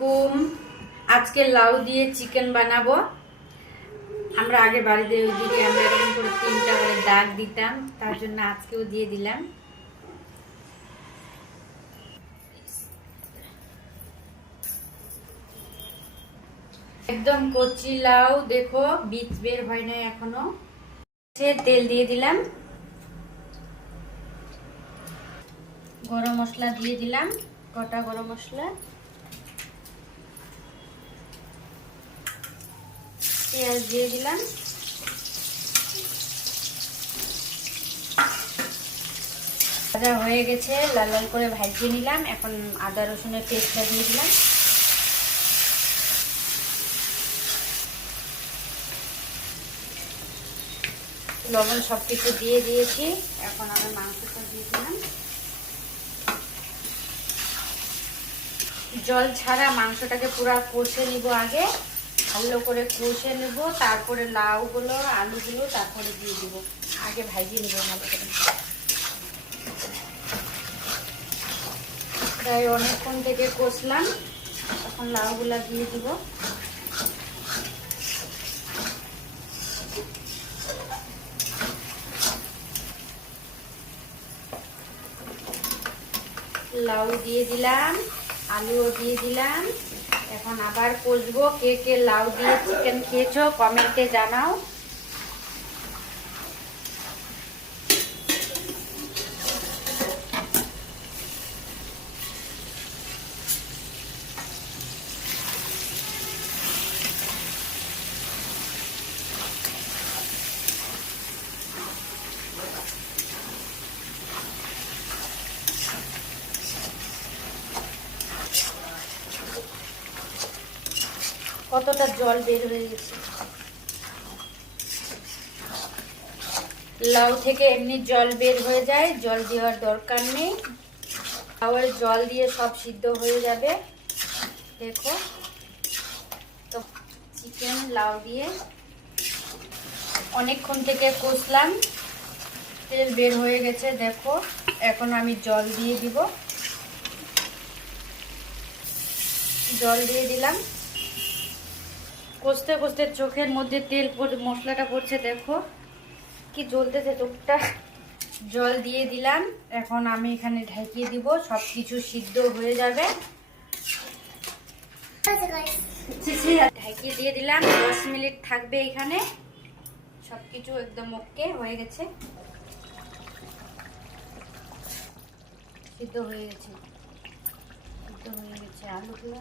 কুম আজকে লাউ দিয়ে চিকেন বানাবো। আমরা আগে বাড়িতে ওইদিকে আমরা এরকম করে 3টা করে দাগ দিতাম, তার জন্য আজকেও দিয়ে দিলাম। একদম কচি লাউ, দেখো বীজ বের হয় নাই এখনো। তেল দিয়ে দিলাম, গরম মশলা দিয়ে দিলাম, গোটা গরম মশলা, পেঁয়াজ দিয়ে দিলাম, ভাজা হয়ে গেছে, লাল লাল করে ভাজিয়ে নিলাম। এখন আদা রসুনের পেস্টটা দিয়ে দিলাম, লবণ সবকিছু দিয়ে দিয়েছি। এখন আমি মাংসটা দিয়ে দিলাম, জল ছাড়া মাংসটাকে পুরো কষে নিব। আগে ভালো করে কষে নেব, তারপরে লাউগুলো আলুগুলো তারপরে দিয়ে দিব। আগে ভাজিয়ে নেব ভালো করে। প্রায় অনেকক্ষণ থেকে কষলাম, এখন লাউগুলা দিয়ে দিব। লাউ দিয়ে দিলাম, আলুও দিয়ে দিলাম। এখন আবার কষবো। কে কে লাউ দিয়ে চিকেন খেয়েছো কমেন্টে জানাও। কতটা জল বের হয়ে গেছে। লাউ থেকে এমনি জল বের হয়ে যায়, জল দেওয়ার দরকার নেই। লাউয়ের জল দিয়ে সব সিদ্ধ হয়ে যাবে। দেখো তো চিকেন লাউ দিয়ে অনেকক্ষণ থেকে কষলাম, তেল বের হয়ে গেছে। দেখো এখন আমি জল দিয়ে দিব, জল দিয়ে দিলাম। কষতে কষতে চোখের মধ্যে তেল মশলাটা পড়ছে, দেখো কি জ্বলতেছে চোখটা। জল দিয়ে দিলাম, এখন আমি এখানে ঢাকিয়ে দিব, সবকিছু সিদ্ধ হয়ে যাবে। ঢাকিয়ে দিয়ে দিলাম, 10 মিনিট থাকবে এখানে। সবকিছু একদম ওকে হয়ে গেছে, সিদ্ধ হয়ে গেছে, সিদ্ধ হয়ে গেছে আলুগুলো।